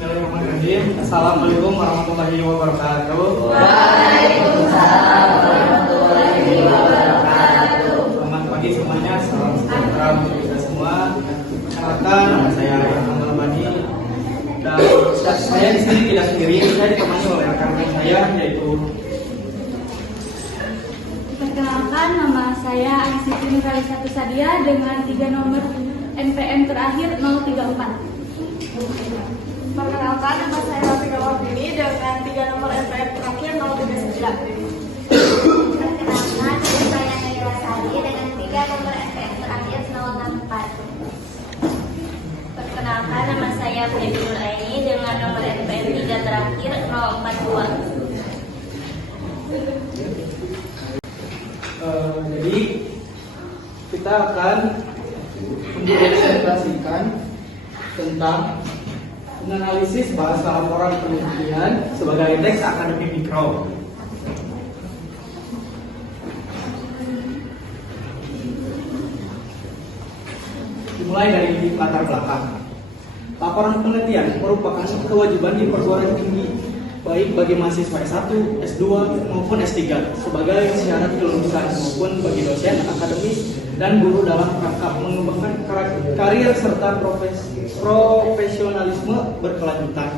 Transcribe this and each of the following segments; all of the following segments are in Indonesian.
Bismillahirrahmanirrahim. Assalamualaikum warahmatullahi wabarakatuh. Waalaikumsalam warahmatullahi wabarakatuh. Selamat pagi semuanya. Salam sejahtera untuk kita semua. Perkenalkan, nama saya Ahmad Bani. Dan saya di sini tidak sendiri. Saya ditemani oleh rekan-rekan saya, yaitu Perkenalkan, nama saya Aisyah Nurhalisatu Sadia dengan 3 nomor NPM terakhir 034. Perkenalkan, nama saya Rafiqa Wafini dengan 3 nomor NPM terakhir 039. Perkenalkan, nama saya Naila Sari dengan 3 nomor NPM terakhir 064. Perkenalkan, nama saya Febi Nuraini dengan nomor NPM 3 terakhir 042. Jadi kita akan mempresentasikan tentang menganalisis bahasa laporan penelitian sebagai teks akademik mikro. Dimulai dari latar belakang. Laporan penelitian merupakan kewajiban di perguruan tinggi baik bagi mahasiswa S1, S2 maupun S3 sebagai syarat kelulusan maupun bagi dosen akademis dan guru dalam rangka mengembangkan karir serta profesionalisme berkelanjutan.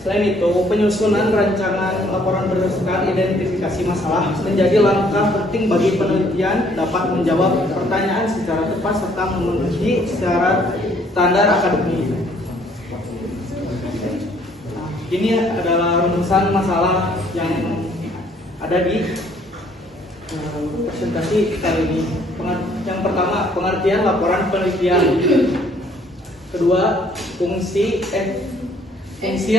Selain itu, penyusunan rancangan laporan berdasarkan identifikasi masalah menjadi langkah penting bagi penelitian dapat menjawab pertanyaan secara tepat serta memenuhi syarat standar akademik. Ini adalah rumusan masalah yang ada di presentasi kali ini. Yang pertama, pengertian laporan penelitian. Kedua, fungsi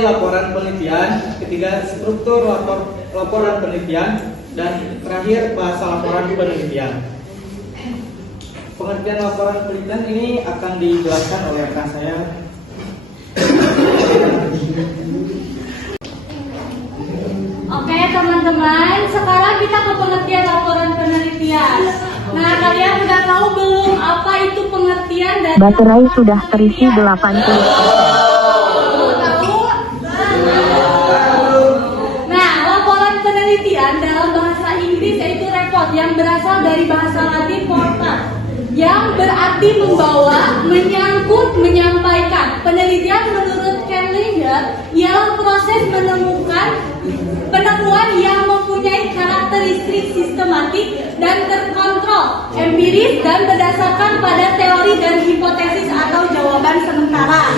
laporan penelitian. Ketiga, struktur laporan penelitian. Dan terakhir, bahasa laporan penelitian. Pengertian laporan penelitian ini akan dijelaskan oleh rekan saya. Oke teman-teman, sekarang kita ke pengertian laporan penelitian. Nah, kalian udah tahu belum apa itu pengertian dari Baterai sudah terisi 80%. Tahu? Nah, laporan penelitian dalam bahasa Inggris yaitu report yang berasal dari bahasa Latin porta, yang berarti membawa, menyangkut, menyampaikan. Penelitian menurut Kenlinger ialah proses penemuan yang mempunyai karakteristik sistematik dan terkontrol, empiris dan berdasarkan pada teori dan hipotesis atau jawaban sementara.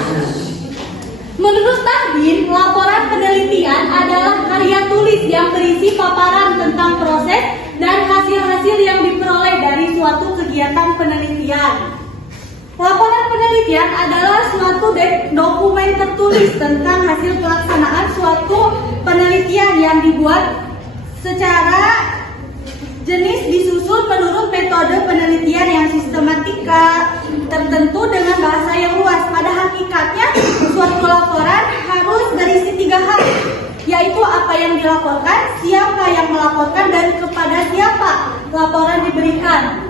Menurut Darwin, laporan penelitian adalah karya tulis yang berisi paparan tentang proses dan hasil-hasil yang diperoleh dari suatu kegiatan penelitian. Laporan penelitian adalah suatu dokumen tertulis tentang hasil pelaksanaan suatu penelitian yang dibuat secara jenis disusun menurut metode penelitian yang sistematika tertentu dengan bahasa yang luas. Pada hakikatnya, suatu laporan harus berisi 3 hal, yaitu apa yang dilaporkan, siapa yang melaporkan, dan kepada siapa laporan diberikan.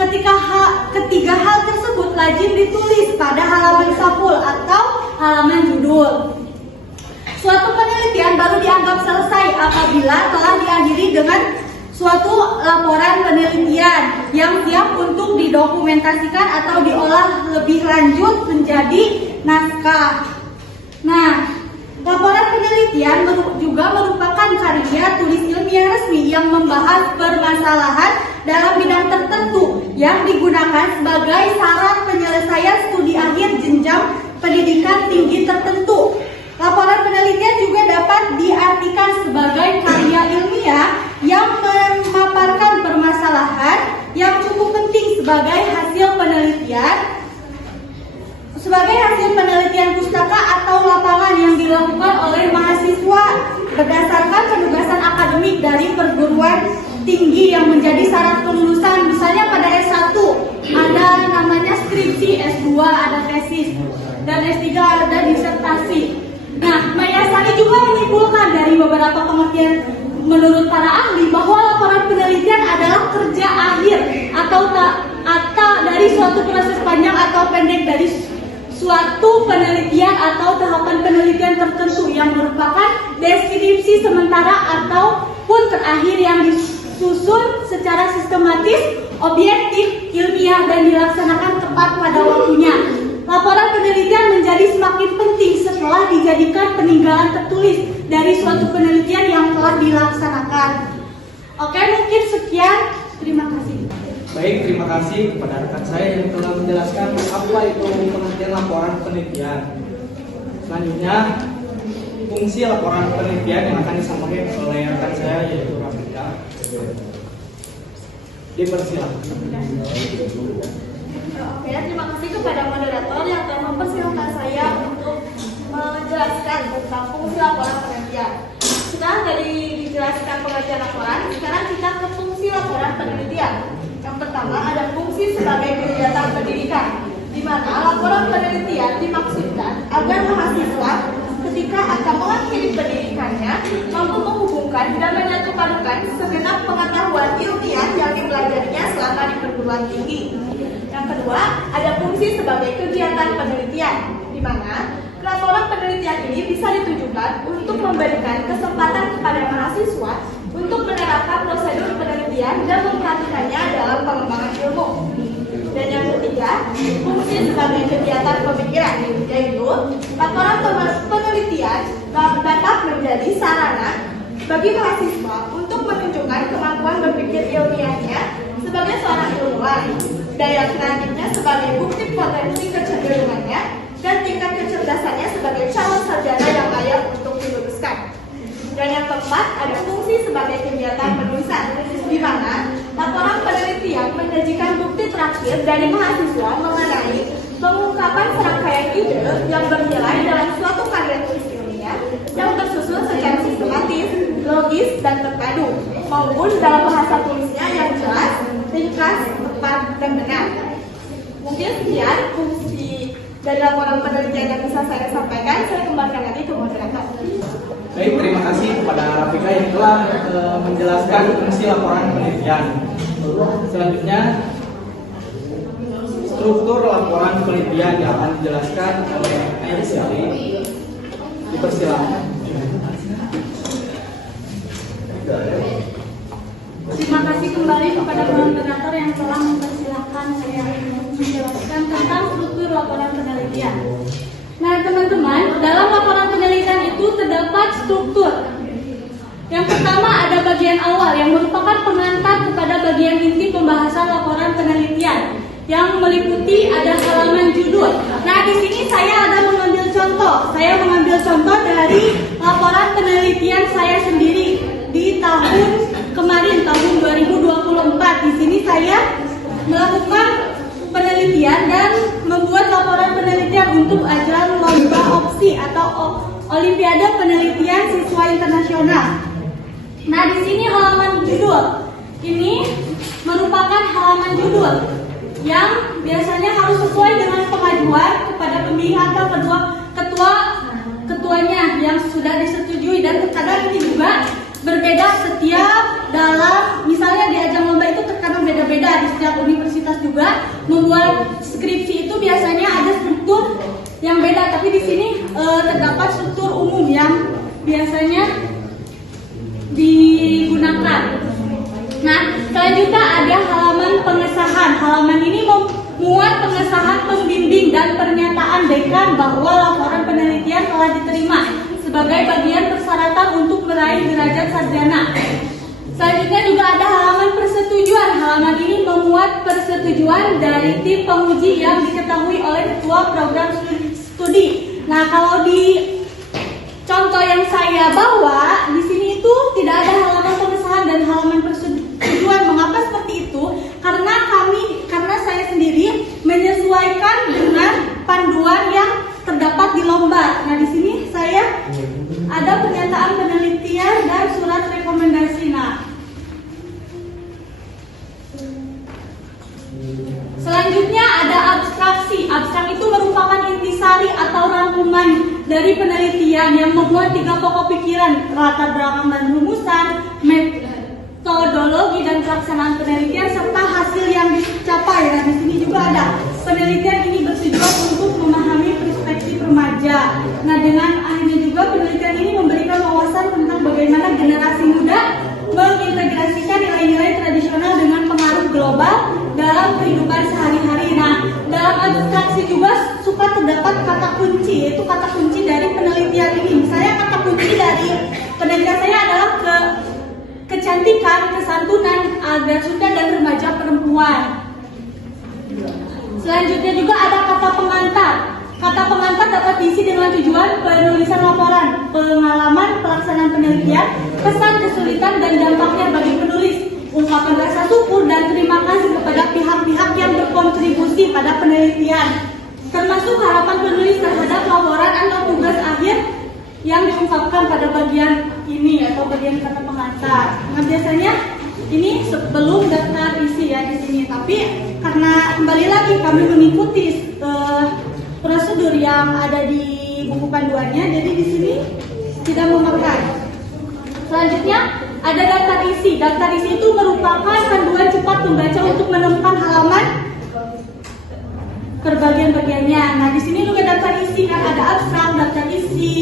Ketiga hal tersebut lazim ditulis pada halaman sampul atau halaman judul. Suatu penelitian baru dianggap selesai apabila telah diakhiri dengan suatu laporan penelitian yang siap untuk didokumentasikan atau diolah lebih lanjut menjadi naskah. Nah, laporan penelitian juga merupakan karya tulis ilmiah resmi yang membahas permasalahan dalam bidang tertentu yang digunakan sebagai syarat penyelesaian studi akhir jenjang pendidikan tinggi tertentu. Laporan penelitian juga dapat diartikan sebagai karya ilmiah yang memaparkan permasalahan yang cukup penting sebagai hasil penelitian pustaka atau lapangan yang dilakukan oleh mahasiswa berdasarkan penugasan akademik dari perguruan tinggi yang menjadi syarat kelulusan. Misalnya pada S1 ada namanya skripsi, S2 ada tesis, dan S3 ada disertasi. Nah, Maya Sari juga menyimpulkan dari beberapa pengertian menurut para ahli bahwa laporan penelitian adalah kerja akhir atau dari suatu proses panjang atau pendek dari deskripsi sementara ataupun terakhir yang disusun secara sistematis, objektif, ilmiah, dan dilaksanakan tepat pada waktunya. Laporan penelitian menjadi semakin penting setelah dijadikan peninggalan tertulis dari suatu penelitian yang telah dilaksanakan. Oke, mungkin sekian. Terima kasih. Baik, terima kasih kepada rekan saya yang telah menjelaskan apa itu pengertian laporan penelitian. Selanjutnya, fungsi laporan penelitian yang akan disampaikan oleh rekan saya yaitu Rafika. Dipersilakan. Oke, terima kasih kepada moderator yang telah mempersilahkan saya untuk menjelaskan tentang fungsi laporan penelitian. Setelah dari dijelaskan pengertian laporan, sekarang kita ke fungsi laporan penelitian. Yang pertama ada fungsi sebagai kegiatan pendidikan, di mana laporan penelitian dimaksudkan agar mahasiswa ketika akan mengakhiri pendidikannya mampu menghubungkan dan menyatupadukan segenap pengetahuan ilmiah yang dipelajarinya selama di perguruan tinggi. Yang kedua, ada fungsi sebagai kegiatan penelitian, di mana laporan penelitian ini bisa ditujukan untuk memberikan kesempatan kepada mahasiswa untuk menerapkan prosedur penelitian dan mempraktikkannya dalam pengembangan ilmu. Dan yang ketiga, fungsi sebagai kegiatan pemikiran, yaitu laporan penelitian dapat menjadi sarana bagi mahasiswa untuk menunjukkan kemampuan berpikir ilmiahnya sebagai seorang ilmuwan, daya kreatifnya sebagai bukti potensi kecenderungannya, dan tingkat kecerdasannya sebagai calon sarjana yang layak untuk diluluskan. Dan yang keempat, ada fungsi sebagai kegiatan penulisan, di mana laporan penelitian menyajikan bukti terakhir dari mahasiswa mengenai pengungkapan serangkaian ide yang bernilai dalam suatu karya tulis ilmiah yang tersusun secara sistematis, logis, dan terpadu, maupun dalam bahasa tulisnya yang jelas, ringkas, tepat, dan benar. Mungkin sekian fungsi dari laporan penelitian yang bisa saya sampaikan. Saya kembalikan lagi ke moderator. Baik, terima kasih kepada Rafika yang telah menjelaskan fungsi laporan penelitian. Selanjutnya, struktur laporan penelitian yang akan dijelaskan oleh Aisyah. Dipersilakan. Terima kasih kembali kepada moderator yang telah mempersilahkan saya menjelaskan tentang struktur laporan penelitian. Nah, teman-teman, dalam laporan penelitian itu terdapat struktur. Yang pertama ada bagian awal yang merupakan pengantar kepada bagian inti pembahasan laporan penelitian yang meliputi ada halaman judul. Nah, di sini saya ada mengambil contoh. Saya mengambil contoh dari laporan penelitian saya sendiri di tahun kemarin, tahun 2024. Di sini saya melakukan penelitian dan membuat laporan penelitian untuk ajang lomba opsi atau Olimpiade Penelitian Siswa Internasional. Nah, di sini halaman judul ini merupakan halaman judul yang biasanya harus sesuai dengan pengajuan kepada pembimbing atau ketuanya yang sudah disetujui, dan terkadang ini juga berbeda setiap dalam, misalnya di ajang lomba itu terkadang beda-beda di setiap universitas juga. Membuat skripsi itu biasanya ada struktur yang beda, tapi di sini terdapat struktur umum yang biasanya digunakan. Nah, selanjutnya ada halaman pengesahan. Halaman ini memuat pengesahan pembimbing dan pernyataan dekan bahwa laporan penelitian telah diterima sebagai bagian persyaratan untuk meraih derajat sarjana. Selanjutnya juga ada halaman persetujuan. Halaman ini memuat persetujuan dari tim penguji yang diketahui oleh ketua program studi. Nah, kalau di contoh yang saya bawa di sini itu tidak ada halaman pengesahan dan halaman persetujuan. Mengapa seperti itu? Karena saya sendiri menyesuaikan dengan panduan yang terdapat di lomba. Nah, di sini saya ada pernyataan penelitian dan surat rekomendasi. Nah, selanjutnya ada abstraksi. Abstrak itu merupakan intisari atau rangkuman dari penelitian yang memuat 3 pokok pikiran: latar belakang dan rumusan, metodologi dan pelaksanaan penelitian, serta hasil yang dicapai. Nah, di sini juga ada penelitian ini bertujuan untuk memahami perspektif remaja. Nah, dengan akhirnya juga penelitian ini memberikan wawasan pasti juga suka terdapat kata kunci, yaitu kata kunci dari penelitian ini. Misalnya kata kunci dari penelitian saya adalah kecantikan, kesantunan agar Sunda dan remaja perempuan. Selanjutnya juga ada kata pengantar. Kata pengantar dapat diisi dengan tujuan penulisan laporan, pengalaman pelaksanaan penelitian, kesan, kesulitan, dan dampaknya bagi penulis, ungkapan rasa syukur dan terima kasih kepada pihak-pihak yang berkontribusi pada penelitian, termasuk harapan penulis terhadap laporan atau tugas akhir yang diungkapkan pada bagian ini atau bagian kata pengantar. Nah, biasanya ini sebelum daftar isi ya di sini, tapi karena kembali lagi kami mengikuti prosedur yang ada di buku panduannya, jadi di sini tidak memakai. Selanjutnya ada daftar isi. Daftar isi itu merupakan panduan cepat pembaca untuk menemukan halaman per bagian-bagiannya. Nah, di sini juga daftar isi kan ada abstrak, daftar isi,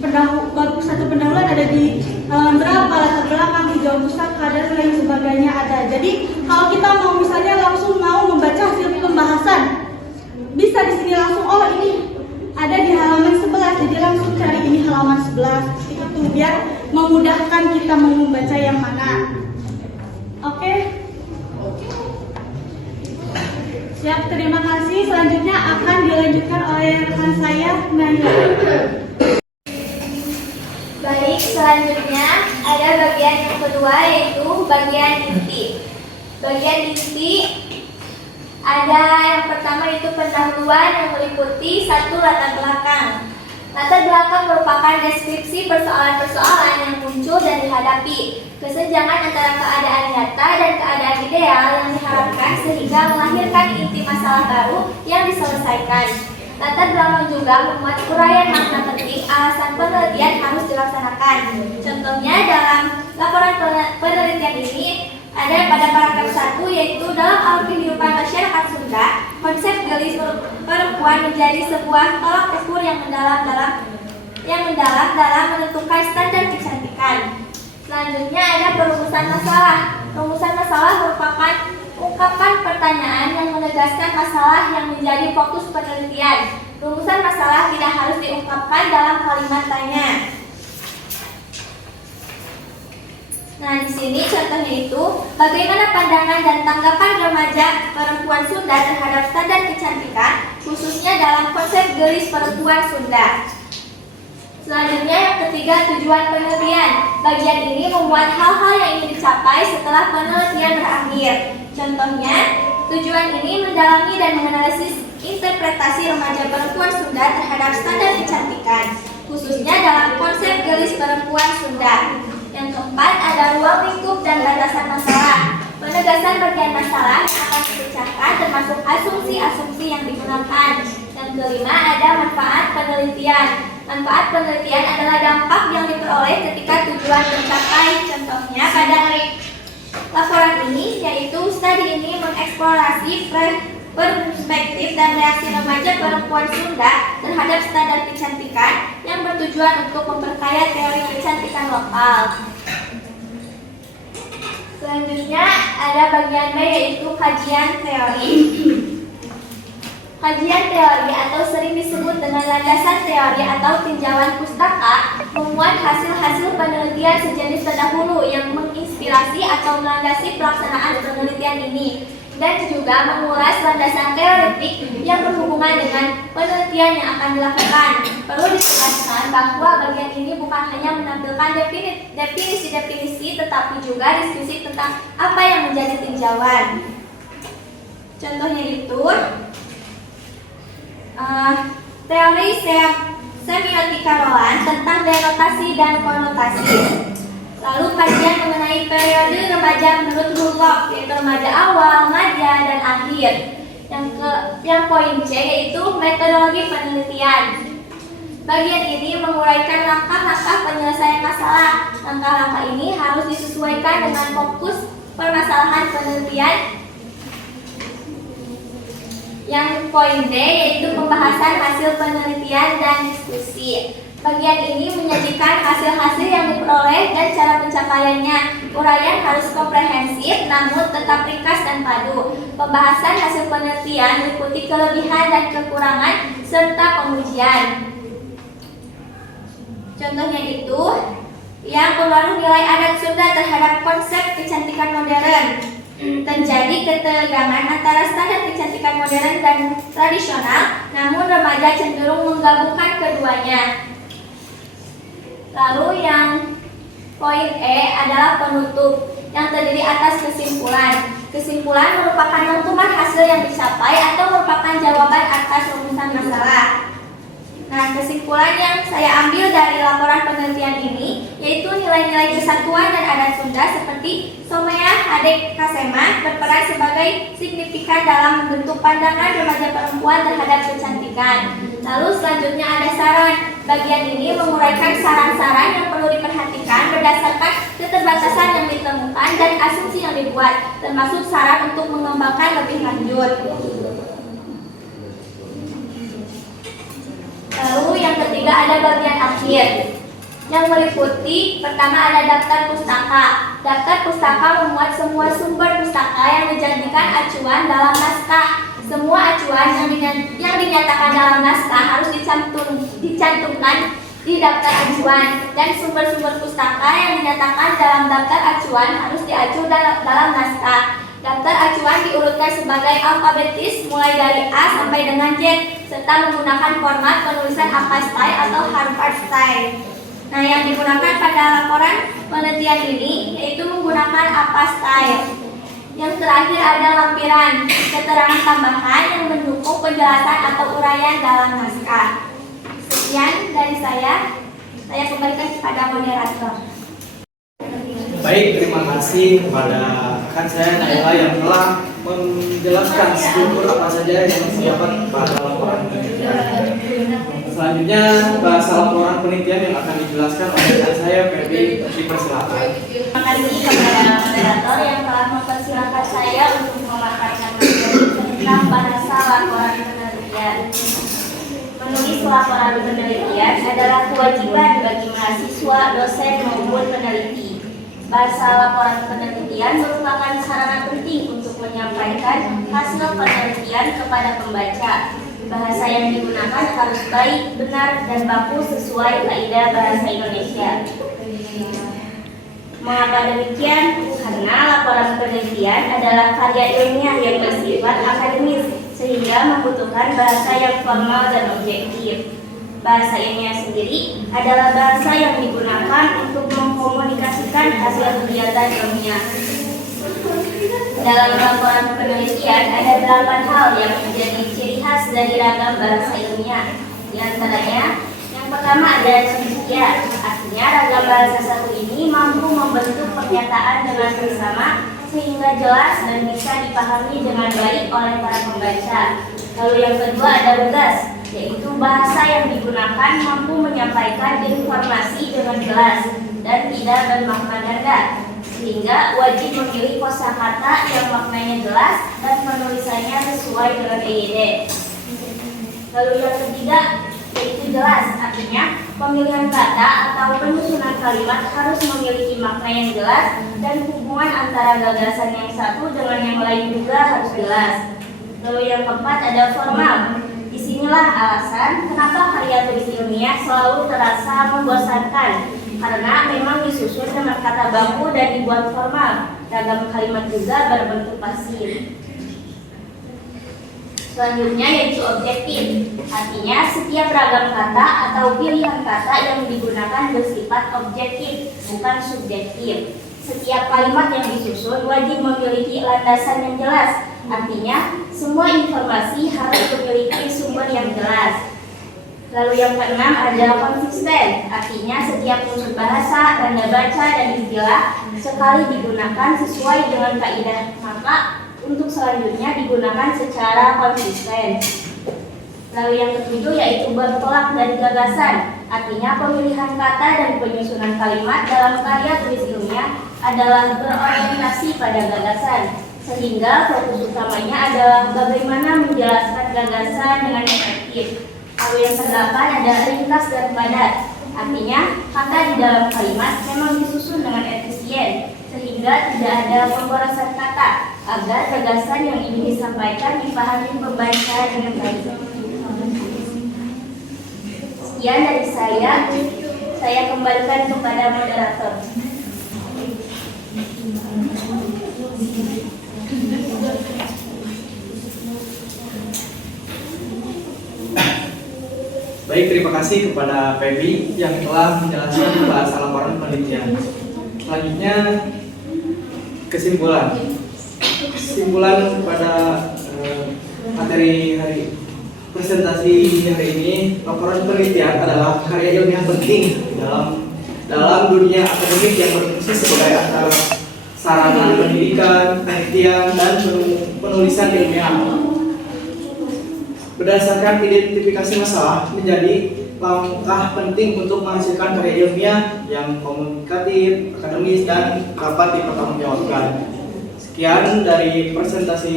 bab satu pendahuluan ada di halaman berapa, latar belakang, tujuan pustaka dan lain sebagainya ada. Jadi kalau kita mau misalnya langsung mau membaca hasil pembahasan, bisa di sini langsung, oh ini ada di halaman 11, jadi langsung cari ini halaman 11 itu biar memudahkan kita mau membaca yang mana. Oke? Siap, terima kasih. Selanjutnya akan dilanjutkan oleh rekan saya, Naila. Baik, selanjutnya ada bagian yang kedua, yaitu bagian inti. Bagian inti ada yang pertama itu pendahuluan yang meliputi satu latar belakang. Latar belakang merupakan deskripsi persoalan-persoalan yang muncul dan dihadapi, kesenjangan antara keadaan nyata dan keadaan ideal yang diharapkan sehingga melahirkan inti masalah baru yang diselesaikan. Latar belakang juga memuat uraian makna penting alasan penelitian harus dilaksanakan. Contohnya dalam laporan penelitian ini ada pada paragraf 1, yaitu dalam alur kehidupan masyarakat Sunda, konsep gelis perempuan menjadi sebuah tolak ukur yang mendalam dalam menentukan standar kecantikan. Selanjutnya ada perumusan masalah. Perumusan masalah merupakan ungkapan pertanyaan yang menegaskan masalah yang menjadi fokus penelitian. Rumusan masalah tidak harus diungkapkan dalam kalimat tanya. Nah, di sini contohnya itu bagaimana pandangan dan tanggapan remaja perempuan Sunda terhadap standar kecantikan, khususnya dalam konsep gelis perempuan Sunda. Selanjutnya yang ketiga, tujuan penelitian. Bagian ini memuat hal-hal yang ingin dicapai setelah penelitian berakhir. Contohnya, tujuan ini mendalami dan menganalisis interpretasi remaja perempuan Sunda terhadap standar kecantikan, khususnya dalam konsep gelis perempuan Sunda. Yang keempat, ada ruang lingkup dan batasan masalah. Penegasan bagian masalah akan dipecahkan termasuk asumsi-asumsi yang digunakan. Yang kelima, ada manfaat penelitian. Manfaat penelitian adalah dampak yang diperoleh ketika tujuan tercapai. Contohnya pada laporan ini, yaitu studi ini mengeksplorasi perspektif dan reaksi remaja perempuan Sunda terhadap standar kecantikan yang bertujuan untuk memperkaya teori kecantikan lokal. Selanjutnya ada bagian B, yaitu kajian teori. Kajian teori atau sering disebut dengan landasan teori atau tinjauan pustaka memuat hasil-hasil penelitian sejenis terdahulu yang menginspirasi atau melandasi pelaksanaan penelitian ini, dan juga mengulas landasan teoretik yang berhubungan dengan penelitian yang akan dilakukan. Perlu ditekankan bahwa bagian ini bukan hanya menampilkan definisi-definisi, tetapi juga diskusi tentang apa yang menjadi tinjauan. Contohnya itu teori semiotika Roland tentang denotasi dan konotasi. Lalu kajian mengenai periode remaja menurut Rudolf, yaitu remaja awal, madya, dan akhir. Yang poin C, yaitu metodologi penelitian. Bagian ini menguraikan langkah-langkah penyelesaian masalah. Langkah-langkah ini harus disesuaikan dengan fokus permasalahan penelitian. Yang poin D, yaitu pembahasan hasil penelitian dan diskusi. Bagian ini menyajikan hasil-hasil yang diperoleh dan cara pencapaiannya. Uraian harus komprehensif namun tetap ringkas dan padu. Pembahasan hasil penelitian meliputi kelebihan dan kekurangan serta pengujian. Contohnya itu yang pengaruh nilai adat Sunda terhadap konsep kecantikan modern. Terjadi ketegangan antara standar kecantikan modern dan tradisional, namun remaja cenderung menggabungkan keduanya. Lalu yang poin E adalah penutup yang terdiri atas kesimpulan. Kesimpulan merupakan rangkuman hasil yang dicapai atau merupakan jawaban atas rumusan masalah. Nah, kesimpulan yang saya ambil dari laporan penelitian ini yaitu nilai-nilai kesatuan dan adat Sunda seperti Somea Hadek Kasema berperan sebagai signifikan dalam membentuk pandangan remaja perempuan terhadap kecantikan. Lalu selanjutnya ada saran. Bagian ini menguraikan saran-saran yang perlu diperhatikan berdasarkan keterbatasan yang ditemukan dan asumsi yang dibuat, termasuk saran untuk mengembangkan lebih lanjut. Lalu yang ketiga ada bagian akhir yang meliputi pertama ada daftar pustaka. Daftar pustaka memuat semua sumber pustaka yang dijadikan acuan dalam naskah. Semua acuan yang dinyatakan dalam naskah harus dicantumkan di daftar acuan, dan sumber-sumber pustaka yang dinyatakan dalam daftar acuan harus diacu dalam naskah. Daftar acuan diurutkan sebagai alfabetis mulai dari A sampai dengan Z, serta menggunakan format penulisan apa style atau Harvard style. Nah, yang digunakan pada laporan penelitian ini yaitu menggunakan apa style. Yang terakhir ada lampiran, keterangan tambahan yang mendukung penjelasan atau uraian dalam naskah. Sekian dari saya kembalikan kepada moderator. Baik, terima kasih kepada rekan saya Naila yang telah menjelaskan struktur apa saja yang disediakan pada laporan penelitian. Selanjutnya bahasa laporan penelitian yang akan dijelaskan oleh rekan saya Feby. Dipersilakan. Terima kasih kepada moderator yang telah mempersilahkan saya untuk memaparkan materi tentang bahasa laporan penelitian. Menulis laporan penelitian adalah kewajiban bagi mahasiswa, dosen maupun peneliti. Bahasa laporan penelitian merupakan sarana penting untuk menyampaikan hasil penelitian kepada pembaca. Bahasa yang digunakan harus baik, benar, dan baku sesuai kaidah bahasa Indonesia. Mengapa demikian? Karena laporan penelitian adalah karya ilmiah yang bersifat akademis, sehingga membutuhkan bahasa yang formal dan objektif. Bahasa ilmiah sendiri adalah bahasa yang digunakan untuk mengkomunikasikan hasil kegiatan ilmiah. Dalam laporan penelitian ada 8 hal yang menjadi ciri khas dari ragam bahasa ilmiah. Di antaranya, yang pertama ada ciri-ciri, artinya ragam bahasa satu ini mampu membentuk pernyataan dengan bersama sehingga jelas dan bisa dipahami dengan baik oleh para pembaca. Lalu yang kedua ada lugas, yaitu bahasa yang digunakan mampu menyampaikan informasi dengan jelas dan tidak bermakna ganda, sehingga wajib memilih kosakata yang maknanya jelas dan penulisannya sesuai dengan EYD. Lalu yang ketiga yaitu jelas, artinya pemilihan kata atau penyusunan kalimat harus memiliki makna yang jelas dan hubungan antara gagasan yang satu dengan yang lain juga harus jelas. Lalu yang keempat ada formal. Disinilah alasan kenapa karya tulis ilmiah selalu terasa membosankan, karena memang disusun dengan kata baku dan dibuat formal. Ragam kalimat juga berbentuk pasif. Selanjutnya yaitu objektif, artinya setiap ragam kata atau pilihan kata yang digunakan bersifat objektif, bukan subjektif. Setiap kalimat yang disusun wajib memiliki landasan yang jelas, artinya semua informasi harus memiliki sumber yang jelas. Lalu yang keenam ada konsisten, artinya setiap unsur bahasa, tanda baca, dan istilah sekali digunakan sesuai dengan kaidah, maka untuk selanjutnya digunakan secara konsisten. Lalu yang ketujuh yaitu bertolak dari gagasan, artinya pemilihan kata dan penyusunan kalimat dalam karya tulis ilmiah adalah berorientasi pada gagasan, sehingga fokus utamanya adalah bagaimana menjelaskan gagasan dengan efektif. Lalu yang kedelapan ada ringkas dan padat, artinya kata di dalam kalimat memang disusun dengan efisien, sehingga tidak ada pemborosan kata agar gagasan yang ingin disampaikan dipahami pembaca dengan baik. Sekian dari saya kembalikan kepada moderator. Baik, terima kasih kepada Feby yang telah menjelaskan bahasa laporan penelitian. Selanjutnya kesimpulan pada materi hari presentasi hari ini. Laporan penelitian adalah karya ilmiah penting dalam dunia akademik yang berfungsi sebagai sarana pendidikan, penelitian, dan penulisan ilmiah. Berdasarkan identifikasi masalah menjadi langkah penting untuk menghasilkan karya ilmiah yang komunikatif, akademis, dan dapat dipertanggungjawabkan. Sekian dari presentasi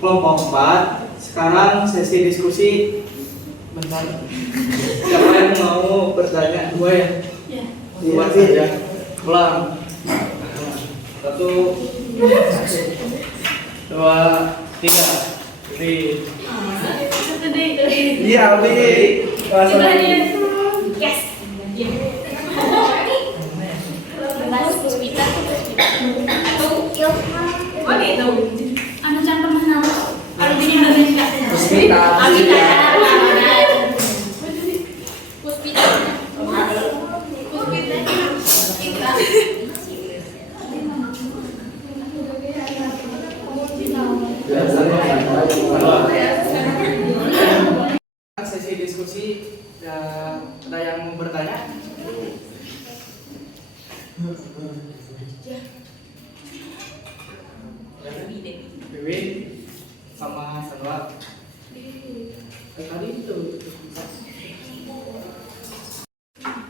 kelompok 4. Sekarang sesi diskusi. Bentar. Siapa yang mau bertanya? Dua ya? Dua saja. Ulang. 1, 2, 3. Iya, Abi. Yes. Oh gitu. Anu can pernah nama. Kalau di Indonesia. Puspita. Puspita. Sesi diskusi, ada yang mau bertanya? Dewi sama Sanwa. Tadi itu.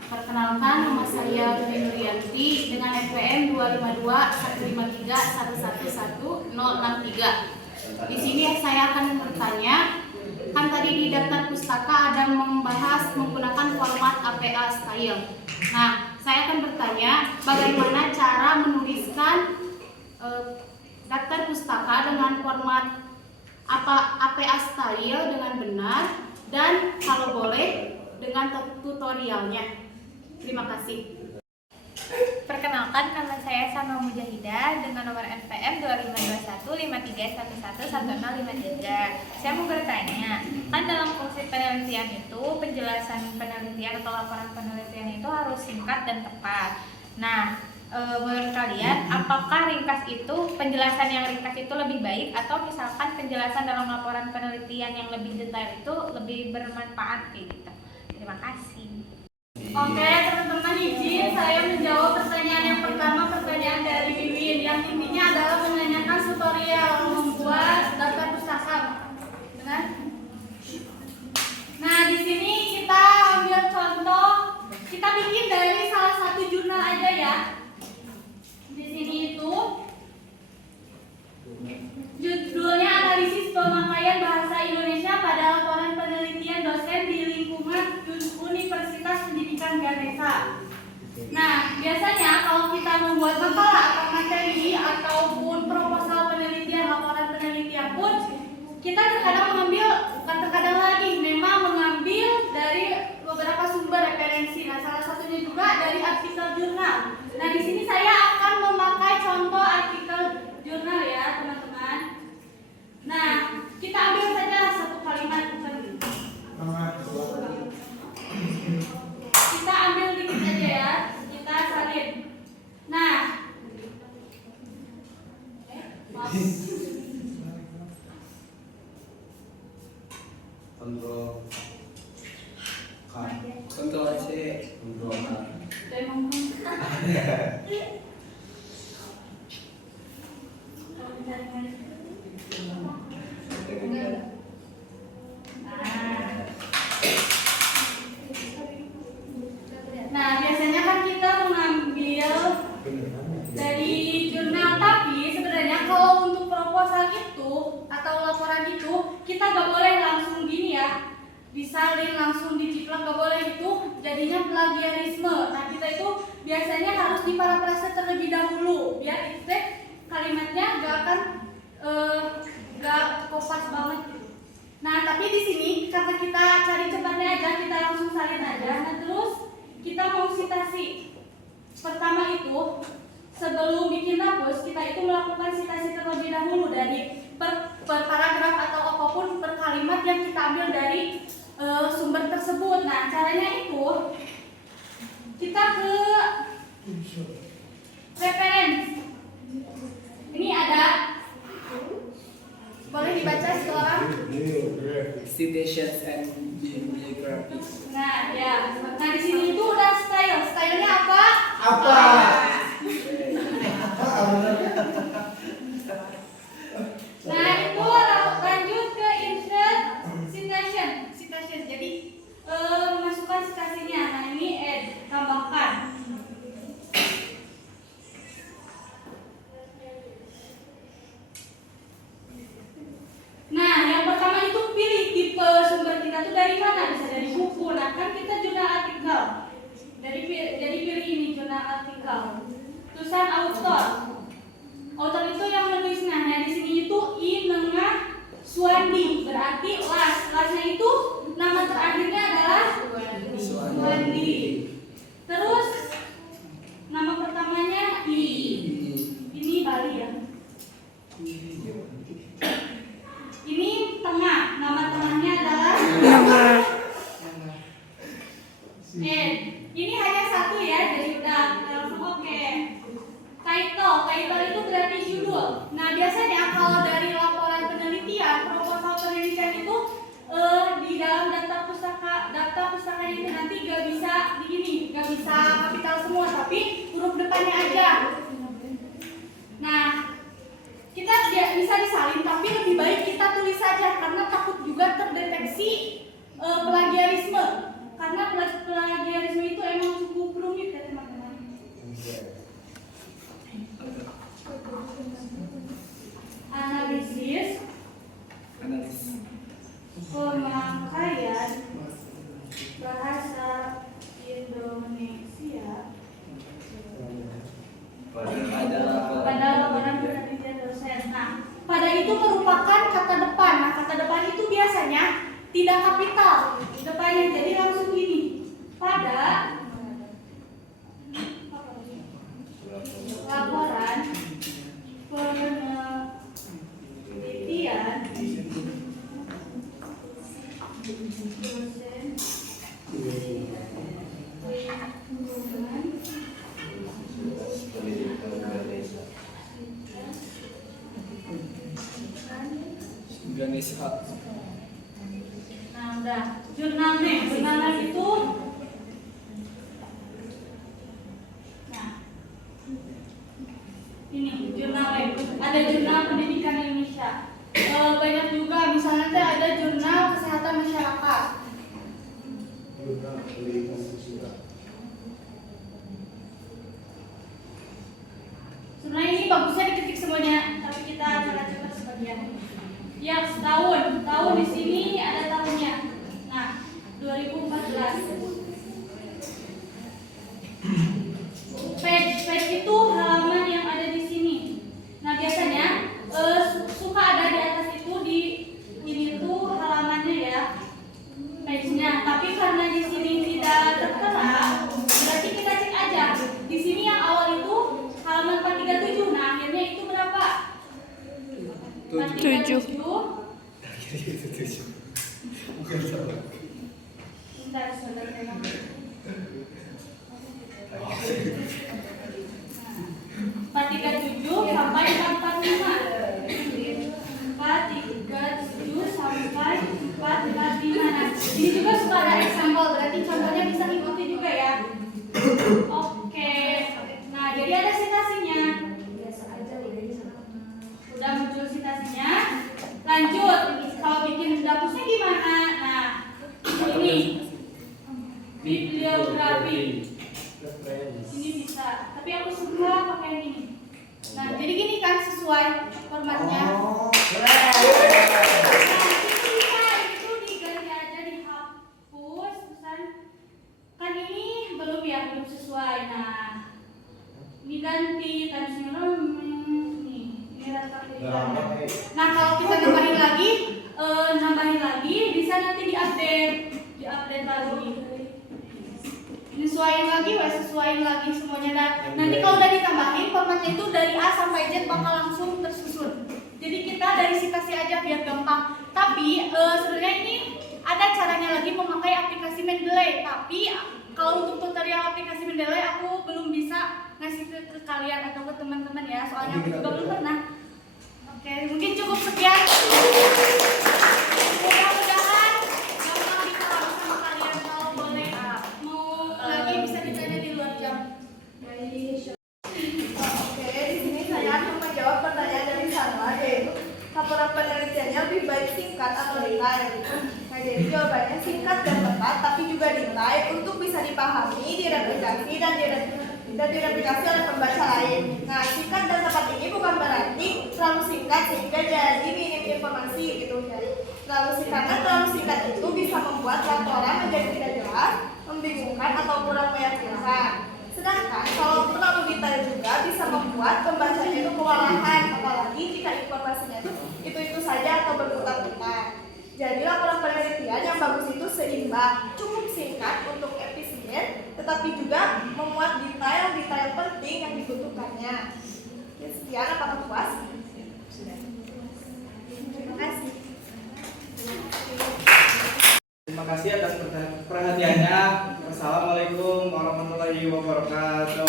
Perkenalkan, nama saya Dwi Nurianti dengan NPM 252-153-111-063. Di sini saya akan bertanya, kan tadi di daftar pustaka ada membahas menggunakan format APA style. Nah, saya akan bertanya bagaimana cara menuliskan daftar pustaka dengan format APA style dengan benar, dan kalau boleh dengan tutorialnya. Terima kasih. Perkenalkan, nama saya Sama Mujahidah dengan nomor NPM 252153111053. Saya mau bertanya, kan dalam fungsi penelitian itu penjelasan penelitian atau laporan penelitian itu harus singkat dan tepat. Nah, menurut kalian, apakah ringkas itu, penjelasan yang ringkas itu lebih baik, atau misalkan penjelasan dalam laporan penelitian yang lebih detail itu lebih bermanfaat gitu? Terima kasih. Oke, teman-teman, izin saya menjawab pertanyaan yang pertama, pertanyaan dari Wiwin, yang intinya adalah menanyakan tutorial membuat daftar pustaka. Benar? Nah, di sini kita ambil contoh, kita bikin dari salah satu jurnal aja ya. Di sini itu judulnya analisis pemakaian bahasa Indonesia pada laporan penelitian dosen di lingkungan Universitas Pendidikan Ganesha. Nah, biasanya kalau kita membuat makalah atau materi ataupun proposal penelitian, laporan penelitian pun kita terkadang mengambil dari beberapa sumber referensi. Nah, salah satunya juga dari artikel jurnal. Nah, di sini saya akan memakai contoh artikel jurnal ya, teman-teman. Nah, kita ambil saja satu kalimat. Kita ambil dikit aja ya, kita salin. Nah, Kontrol C. Nah, biasanya kan kita mengambil dari jurnal, tapi sebenarnya kalau untuk proposal itu atau laporan itu kita nggak boleh langsung gini ya. disalin langsung diciplak, gak boleh, itu jadinya plagiarisme. Nah kita itu biasanya harus diparafrase terlebih dahulu biar itu kalimatnya gak akan gak kopas banget gitu. Nah tapi di sini karena kita cari cepatnya aja, kita langsung salin aja. Nah terus kita mau sitasi. Pertama itu sebelum bikin rapus kita itu melakukan sitasi terlebih dahulu dari per paragraf atau apapun per kalimat yang kita ambil dari sumber tersebut. Nah caranya itu kita ke reference. Ini ada, boleh dibaca seorang? Citations and bibliographies. Nah ya, nah di sini itu udah stylenya apa? Apa? Nah itu lanjut ke insert citation. Jadi masukkan citasinya. Nah ini add, tambahkan. Nah yang pertama itu pilih tipe sumber kita tuh dari mana, bisa dari buku. Nah kan kita jurnal artikel, jadi pilih ini jurnal artikel. Tulisan author itu yang menulisnya. Nah di sini itu I Nengah Suwandi, berarti lasnya itu nama terakhirnya adalah Suwandi. Terus nama pertamanya I, ini Bali ya. Ini tengah, nama tengahnya adalah ini hanya satu ya, jadi udah langsung oke. Title itu berarti judul. Nah biasanya kalau dari laporan penelitian, proposal penelitian itu di dalam daftar pustaka itu nanti gak bisa begini, gak bisa kapital semua, tapi huruf depannya aja. Nah kita bisa disalin, tapi lebih baik kita tulis saja karena takut juga terdeteksi plagiarisme. Karena plagiarisme itu emang cukup rumit ya teman-teman. Analisis pemakaian bahasa Indonesia pada laporan penelitian dosen. Nah, pada itu merupakan kata depan. Nah, kata depan itu biasanya tidak kapital depannya, jadi langsung gini. Pada laporan penelitian dosen Indonesia. Nah udah, jurnalnya itu nah ini jurnalnya, ada jurnal pendidikan Indonesia. Banyak juga, misalnya ada jurnal kesehatan masyarakat. Sebenarnya ini bagusnya diketik semuanya, tapi kita coba sebagian. Yang tahun di sini ada tahunnya. Nah, 2014. Page itu halaman yang ada di sini. Nah, biasanya suka ada di atas itu di ini tuh halamannya ya, page-nya. Tapi karena di sini tidak tertera, berarti kita cek aja. Di sini yang awal itu halaman 437. Nah, akhirnya itu berapa? 437. Bentar, sebentar saya. 437 sampai 445. 437 sampai 445. Nah, ini juga suka ada example, berarti contohnya bisa ikuti juga ya. Oke. Nah, jadi ada citasinya. Udah muncul citasinya. Lanjut, kalau bikin dapusnya gimana? Nah, ini bibliografi. Ini bisa, tapi aku suka pakai yang ini. Nah, jadi gini kan sesuai formatnya. Nah, itu bisa, itu diganti aja di HP. nanti diupdate lagi. Sesuaiin lagi semuanya dan nanti kalau udah ditambahin formatnya itu dari A sampai Z bakal langsung tersusun. Jadi kita dari citasi aja biar gampang. Tapi sebenarnya ini ada caranya lagi memakai aplikasi Mendeley. Tapi kalau untuk tutorial aplikasi Mendeley aku belum bisa ngasih ke kalian atau ke teman-teman ya, soalnya aku juga belum pernah. Oke, mungkin cukup sekian. Mudah-mudahan gampang dipahami sama kalian. Kalau boleh mau lagi bisa ditanya di luar jam. Oke, di sini saya akan menjawab pertanyaan dari Salma, yaitu laporan penelitiannya lebih baik singkat atau detail. Nah, jadi jawabannya singkat dan tepat, tapi juga detail untuk bisa dipahami, direplikasi dan direplikasi oleh pembaca lain. Nah, singkat dan tepat ini bukan berarti terlalu singkat sehingga jadi minim informasi gitu. Jadi terlalu singkat itu bisa membuat laporan menjadi tidak jelas, membingungkan atau kurang meyakinkan. Sedangkan kalau terlalu detail juga bisa membuat pembacanya itu kewalahan, apalagi jika informasinya itu saja atau berputar-putar. Jadi laporan penelitian yang bagus itu seimbang, cukup singkat untuk efisien, tetapi juga memuat detail-detail penting yang dibutuhkannya. Oke, sekian, apakah puas? Sudah. Terima kasih. Terima kasih atas perhatiannya. Wassalamualaikum warahmatullahi wabarakatuh.